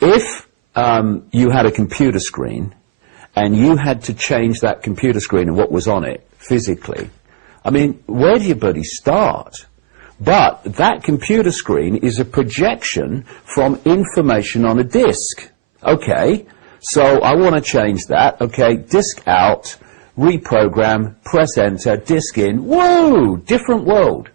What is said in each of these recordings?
If you had a computer screen and you had to change that computer screen and what was on it physically, I mean, where do you bloody start? But that computer screen is a projection from information on a disk. Okay, so I want to change that. Okay, disk out, reprogram, press enter, disk in. Whoa, different world.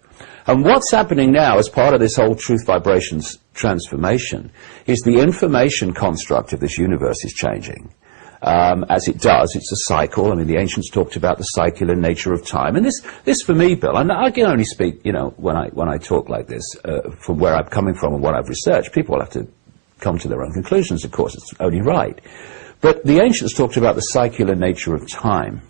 And what's happening now as part of this whole truth vibrations transformation is the information construct of this universe is changing. As it does, it's a cycle. I mean, the ancients talked about the circular nature of time. And this for me, Bill, and I can only speak, you know, when I talk like this, from where I'm coming from and what I've researched. People will have to come to their own conclusions, of course. It's only right. But the ancients talked about the circular nature of time.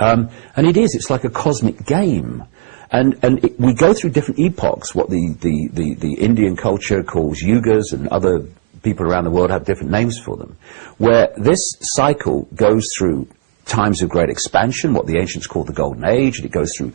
And it's like a cosmic game. And we go through different epochs, what the Indian culture calls yugas, and other people around the world have different names for them, where this cycle goes through times of great expansion, what the ancients called the Golden Age, and it goes through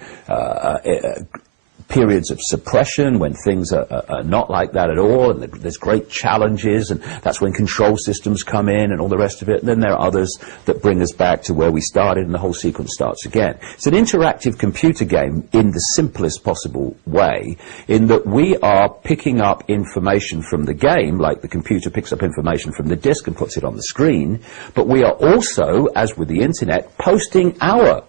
periods of suppression when things are not like that at all, and there's great challenges, and that's when control systems come in and all the rest of it. And then there are others that bring us back to where we started, and the whole sequence starts again. It's an interactive computer game in the simplest possible way, in that we are picking up information from the game, like the computer picks up information from the disk and puts it on the screen, but we are also, as with the internet, posting our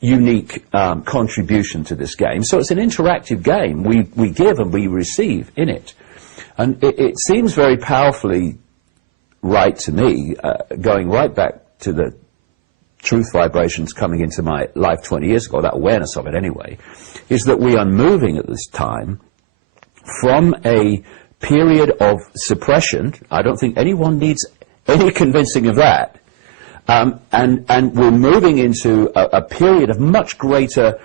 unique contribution to this game. So it's an interactive game. We give and we receive in it. And it seems very powerfully right to me, going right back to the truth vibrations coming into my life 20 years ago, that awareness of it anyway, is that we are moving at this time from a period of suppression. I don't think anyone needs any convincing of that. And we're moving into a period of much greater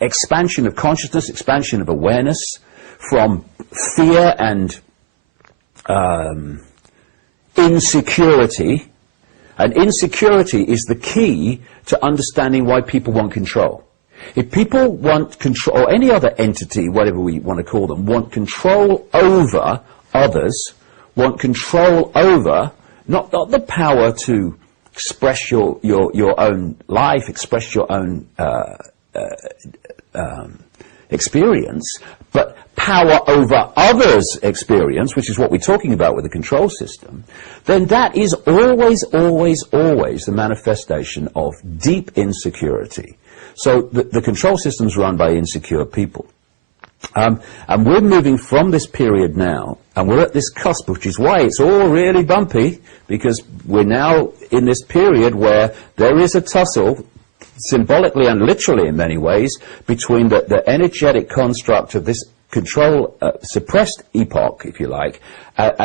expansion of consciousness, expansion of awareness, from fear and insecurity. And insecurity is the key to understanding why people want control. If people want control, or any other entity, whatever we want to call them, want control over others, want control over not the power to express your own life, express your own experience, but power over others' experience, which is what we're talking about with the control system, then that is always, always, always the manifestation of deep insecurity. So the control system's run by insecure people. And we're moving from this period now, and we're at this cusp, which is why it's all really bumpy, because we're now in this period where there is a tussle, symbolically and literally in many ways, between the energetic construct of this control, suppressed epoch, if you like, at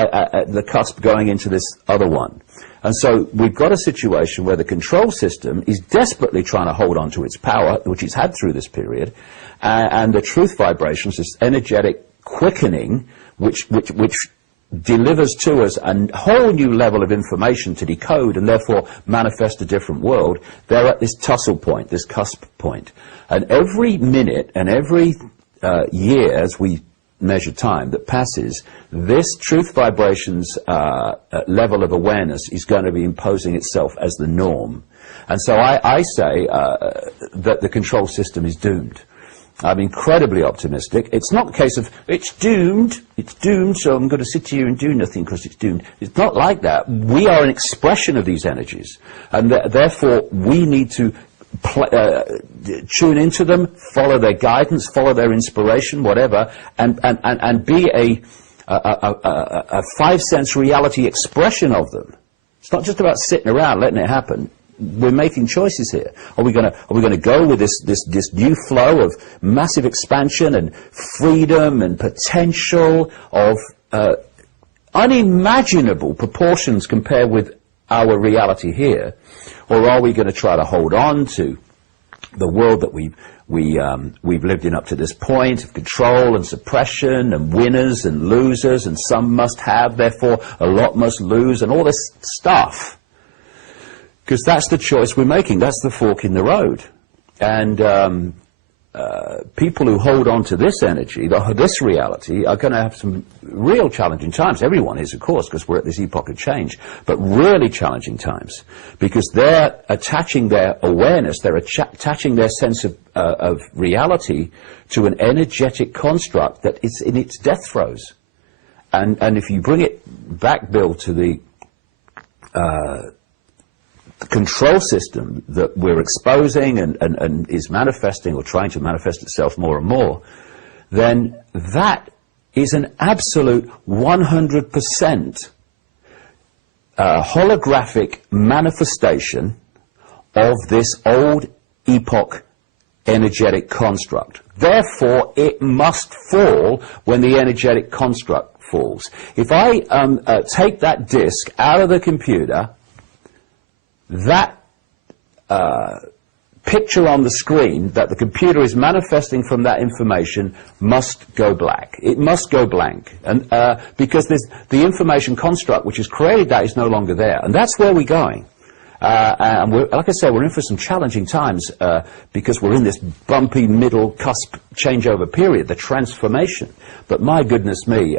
the cusp going into this other one. And so we've got a situation where the control system is desperately trying to hold on to its power, which it's had through this period, and the truth vibrations, this energetic quickening, which delivers to us a whole new level of information to decode and therefore manifest a different world. They're at this tussle point, this cusp point. And every minute and every year, as we measure time that passes, this truth vibrations level of awareness is going to be imposing itself as the norm. And so I say that the control system is doomed. I'm incredibly optimistic. It's not a case of, it's doomed, so I'm going to sit here and do nothing because it's doomed. It's not like that. We are an expression of these energies, and therefore we need to tune into them, follow their guidance, follow their inspiration, whatever, and be a five-sense reality expression of them. It's not just about sitting around letting it happen. We're making choices here. Are we going to go with this new flow of massive expansion and freedom and potential of unimaginable proportions compared with our reality here, or are we going to try to hold on to the world that we've lived in up to this point of control and suppression and winners and losers, and some must have, therefore a lot must lose, and all this stuff? Because that's the choice we're making. That's the fork in the road. And people who hold on to this energy, this reality, are going to have some real challenging times. Everyone is, of course, because we're at this epoch of change, but really challenging times, because they're attaching their awareness, they're attaching their sense of reality to an energetic construct that is in its death throes. And if you bring it back, Bill, to the control system that we're exposing and is manifesting or trying to manifest itself more and more, then that is an absolute 100% holographic manifestation of this old epoch energetic construct. Therefore, it must fall when the energetic construct falls. If I take that disk out of the computer, that picture on the screen that the computer is manifesting from that information must go black. It must go blank. And because the information construct which has created that is no longer there. And that's where we're going. And like I say, we're in for some challenging times because we're in this bumpy middle cusp changeover period, the transformation. But my goodness me,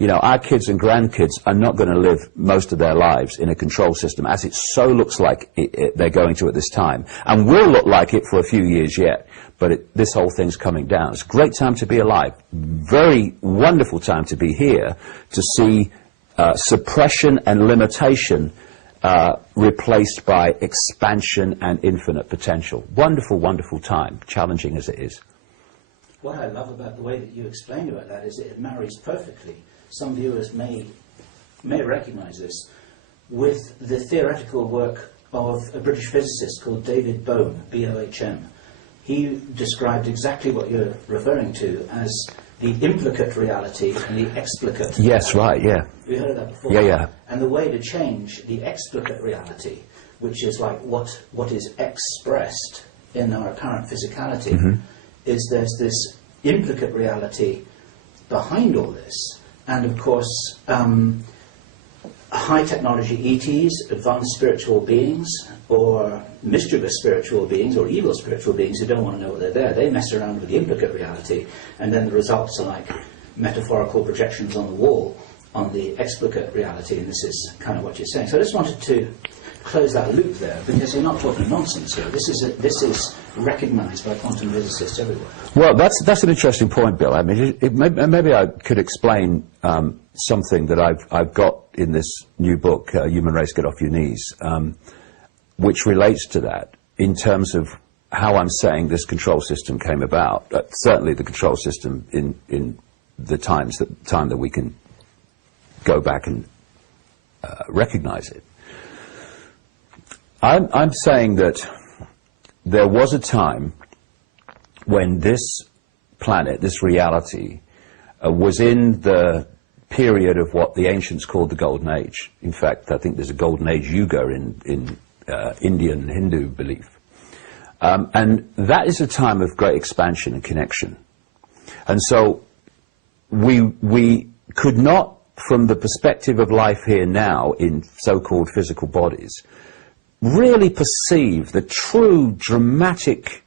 you know, our kids and grandkids are not going to live most of their lives in a control system as it so looks like they're going to at this time. And will look like it for a few years yet. But this whole thing's coming down. It's a great time to be alive. Very wonderful time to be here to see suppression and limitation replaced by expansion and infinite potential. Wonderful, wonderful time, challenging as it is. What I love about the way that you explain about that is it marries perfectly. Some viewers may recognize this with the theoretical work of a British physicist called David Bohm, B-O-H-M. He described exactly what you're referring to as the implicate reality and the explicate. Yes, right, yeah. We heard of that before. Yeah, yeah. And the way to change the explicate reality, which is like what is expressed in our current physicality, is there's this implicate reality behind all this. And of course, high technology ETs, advanced spiritual beings, or mischievous spiritual beings, or evil spiritual beings who don't want to know they're there, they mess around with the implicate reality, and then the results are like metaphorical projections on the wall on the explicate reality, and this is kind of what you're saying. So I just wanted to close that loop there, because you're not talking nonsense here. This is recognized by quantum physicists everywhere. Well, that's an interesting point, Bill. I mean, maybe I could explain something that I've got in this new book, Human Race, Get Off Your Knees, which relates to that in terms of how I'm saying this control system came about. Certainly the control system in the time that we can go back and recognize it. I'm saying that there was a time when this planet, this reality, was in the period of what the ancients called the Golden Age. In fact, I think there's a Golden Age Yuga in Indian Hindu belief. And that is a time of great expansion and connection. And so we could not, from the perspective of life here now in so-called physical bodies, really perceive the true dramatic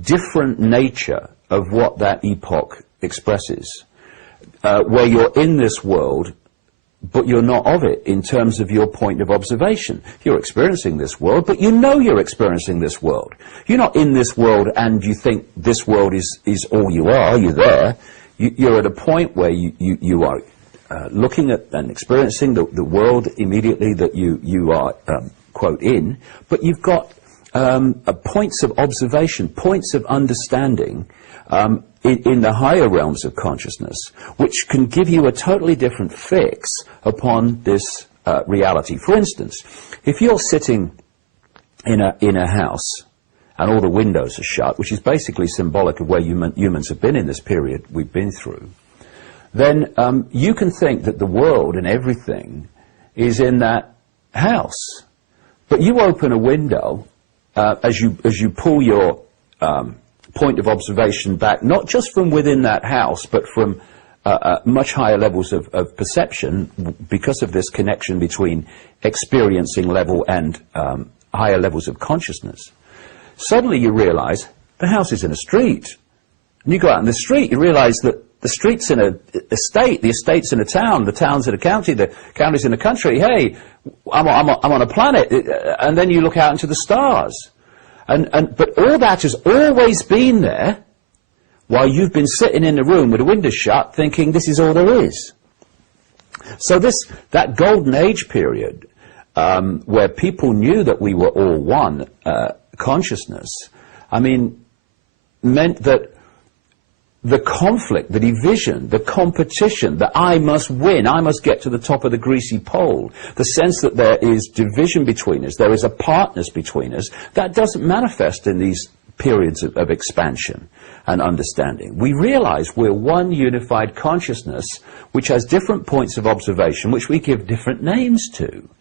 different nature of what that epoch expresses, where you're in this world but you're not of it in terms of your point of observation. You're experiencing this world, but you know you're experiencing this world. You're not in this world and you think this world is all you are. You're there. You're at a point where you are looking at and experiencing the world immediately that you are quote in, but you've got points of observation, points of understanding in the higher realms of consciousness, which can give you a totally different fix upon this reality. For instance, if you're sitting in a house and all the windows are shut, which is basically symbolic of where humans have been in this period we've been through, then you can think that the world and everything is in that house. But you open a window as you pull your point of observation back, not just from within that house, but from much higher levels of perception, because of this connection between experiencing level and higher levels of consciousness. Suddenly you realize The house is in a street. And you go out in the street, you realize that the street's in a estate, the estate's in a town, the town's in a county, the county's in a country. Hey, I'm on a planet. And then you look out into the stars. But all that has always been there while you've been sitting in a room with the windows shut thinking this is all there is. So that golden age period where people knew that we were all one consciousness, I mean, meant that the conflict, the division, the competition, that I must win, I must get to the top of the greasy pole, the sense that there is division between us, there is a partness between us, that doesn't manifest in these periods of expansion and understanding. We realize we're one unified consciousness which has different points of observation which we give different names to.